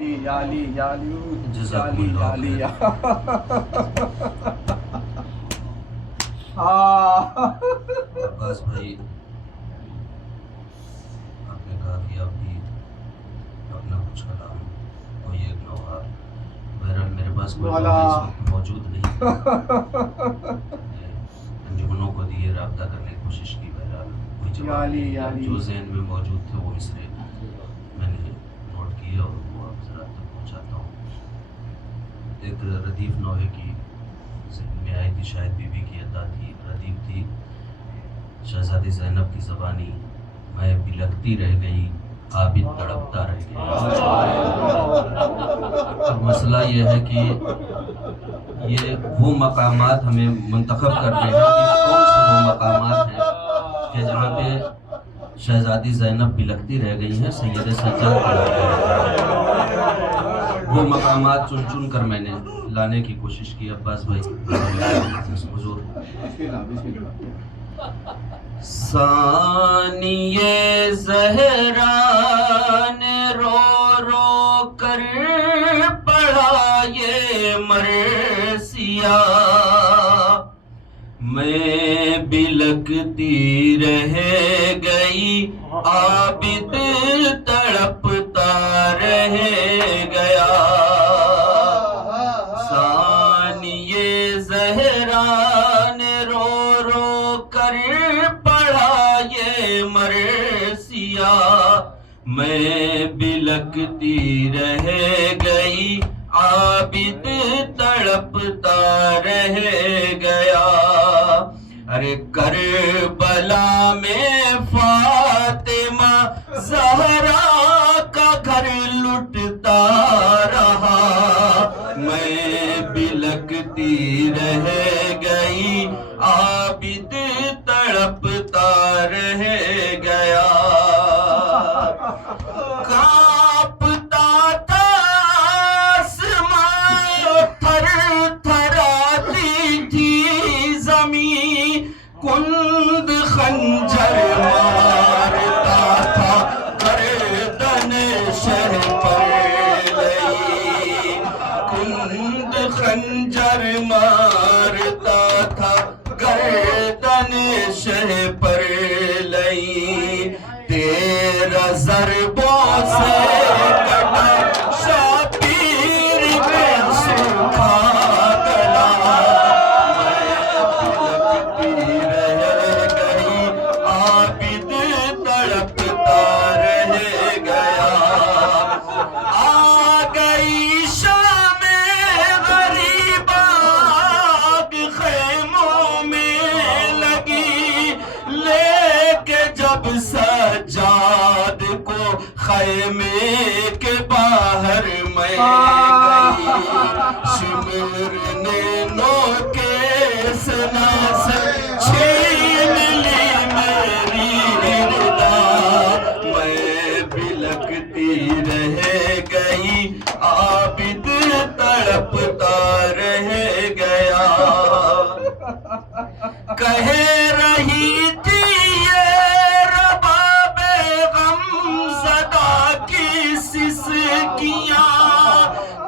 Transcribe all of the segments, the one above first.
یا علی یا علی یا جزاکم علی یا اللہ علی خیر۔ عباس بھائی، آپ نے کہا کہ آپ بھی اپنا کچھ کلام کوئی ایک نوحہ، بہرحال میرے پاس کوئی نوحہ اس وقت موجود نہیں، انجمنوں کو دیے رابطہ کرنے کی کوشش کی، بہرحال کوئی جواب نہیں، جو ذہن میں موجود تھے وہ مصرے میں نے نوٹ کیے اور وہ آپ ذرا تک پہنچاتا ہوں۔ ایک ردیف نوحے کی ذہن میں آئی تھی، شاید بی بی کی عطا تھی، ردیف تھی، شہزادی زینب کی زبانی، میں بلکتی رہ گئی عابد تڑپتا رہ گیا۔ اب مسئلہ یہ ہے کہ یہ وہ مقامات ہمیں منتخب کرنے ہیں کہ کون سے وہ مقامات ہیں کہ جہاں پہ شہزادی زینب بلکتی رہ گئی ہیں، سید سجاد وہ مقامات چن چن کر میں نے لانے کی کوشش کی۔ عباس بھائی حضور ثانی زہرا نے رو رو کر پڑھا یہ مرثیہ، میں بلکتی رہ گئی عابد تڑپتا رہ گیا۔ ثانی زہرا نے رو رو کر پڑھا یہ مرثیہ، میں بلکتی رہ گئی عابد تڑپتا رہ گیا۔ ارے کربلا میں فاطمہ زہرا کا گھر لٹتا رہا، میں بلکتی رہ گئی عابد تڑپتا رہ گیا۔ کانپتا تھا آسمان، تھر تھراتی تھی زمین، کند خنجر مارتا تھا گردن شہ پر لئی، کند خنجر مارتا تھا گردن شہ پر لئی، تیرا ضربوں سے کٹا شبیر میں سوکھا گلا، میں بلکتی رہ گئی عابد تڑپتا رہ گیا۔ آ گئی شام غریب آگ خیموں میں لگی، لے کے جب سجاد کو خیمے کے باہر میں گئی، شمرنے نو کے سنا سے چھین لی میری ردا، میں بلکتی رہ گئی عابد تڑپتا رہ گیا۔ کہہ رہی تھی یہ رباب غم زدہ کی سسکیاں،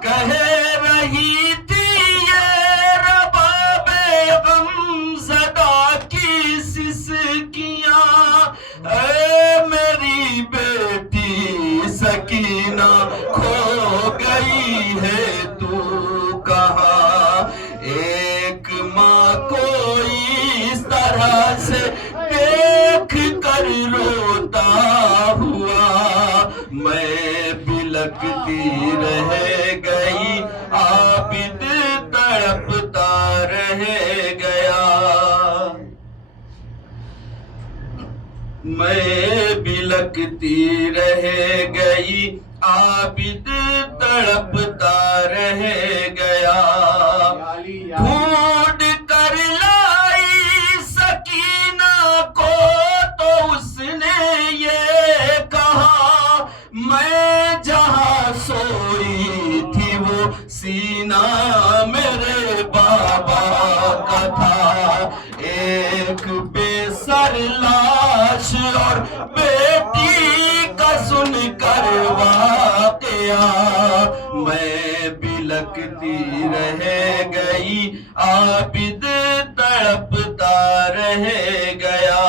کہہ رہی تھی یہ رباب غم زدہ کی سسکیاں، اے میری بیٹی سکینہ کھو گئی ہے تو کہاں، ایک ماں کو اس طرح سے دیکھ کر روتا ہوا، میں بلکتی رہ گئی عابد تڑپتا رہ گیا، میں بلکتی رہ گئی عابد تڑپتا رہ گیا۔ ڈھونڈ کر لائی سکینہ کو تو اس نے یہ کہا، میں جہاں سوئی تھی وہ سینہ میرے بابا کا تھا، ایک بے سر لاش اور بیٹی کا سن کر واقعہ میں بلکتی رہ گئی عابد تڑپتا رہ گیا.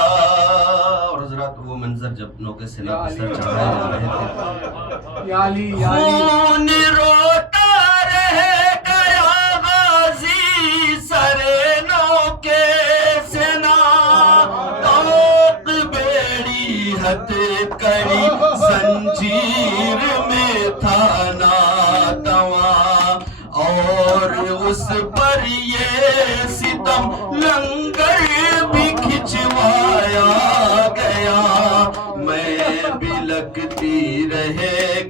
اور حضرات وہ منظر جب نو کے سنا پر سر چڑھائے جا رہے تھے, خون روتا رہ گیا غازی سر نو کے سنا, توق بیڑی ہتھ کڑی زنجیر میں تھا ناتواں, اور اس پر یہ ستم لنگر بھی کھچوایا گیا. میں بلکتی رہ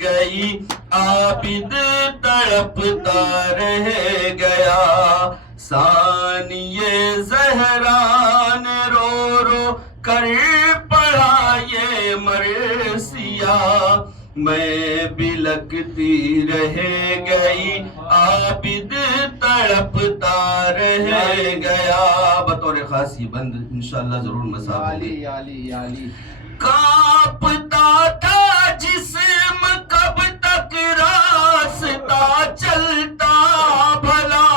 گئی عابد تڑپتا رہ گیا. ثانیہ زہران رو رو کر پڑا یہ مرثیہ, میں بلکتی رہ گئی عابد تڑپتا رہ گیا. بطور خاص یہ بند انشاءاللہ ضرور مساعد ہوگی. کانپتا تھا جسم کب تک راستہ چلتا بھلا,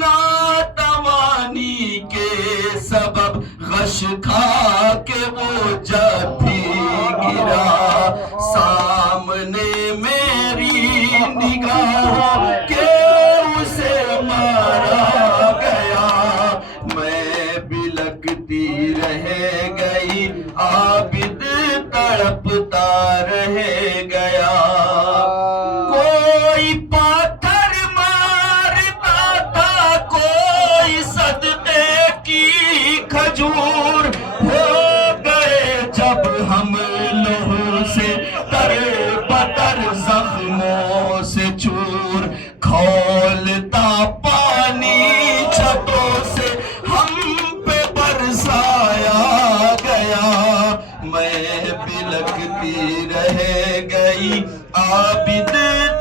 ناتوانی کے سبب غش کھا کے وہ جب بھی گرا. سامنے میری نگاہ کے اسے مارا گیا. میں بلکتی رہ گئی عابد تڑپتا رہ گیا. کوئی پاتھر مارتا تھا, کوئی صدقے کی کھجور, ہو گئے جب ہم لہو سے تر بتر زخموں سے چور. کھولتا پانی چھتوں سے ہم پہ برسایا گیا. میں بلکتی رہ گئی عابد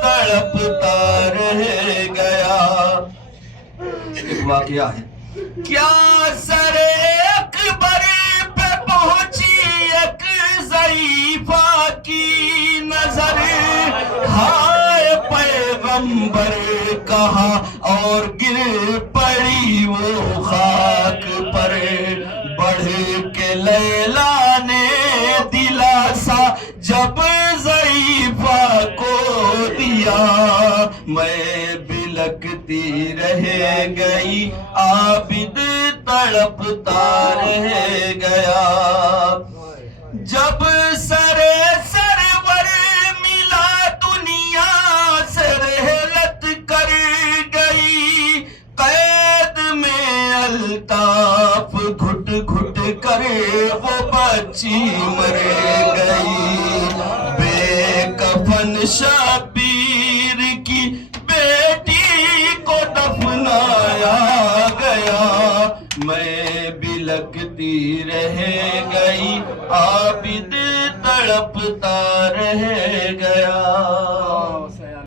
تڑپتا رہ گیا. ایک واقعہ ہے, کیا سر اکبر پہ پہنچی ایک ضعیفہ کی نظر, ہائے پیغمبر کہا اور گر پڑی وہ خاک پر. بڑھ کے لیلا نے دلاسا جب ضعیفہ کو دیا. میں بلکتی رہ گئی عابد تڑپتا رہ گیا. جب سرور ملا دنیا سے رحلت کر گئی, قید میں الطاف گھٹ گھٹ کر وہ بچی مر گئی. بے کفن شبیر کی بیٹی کو دفنایا گیا. میں بلکتی رہ گئی عابد تڑپتا رہ گیا.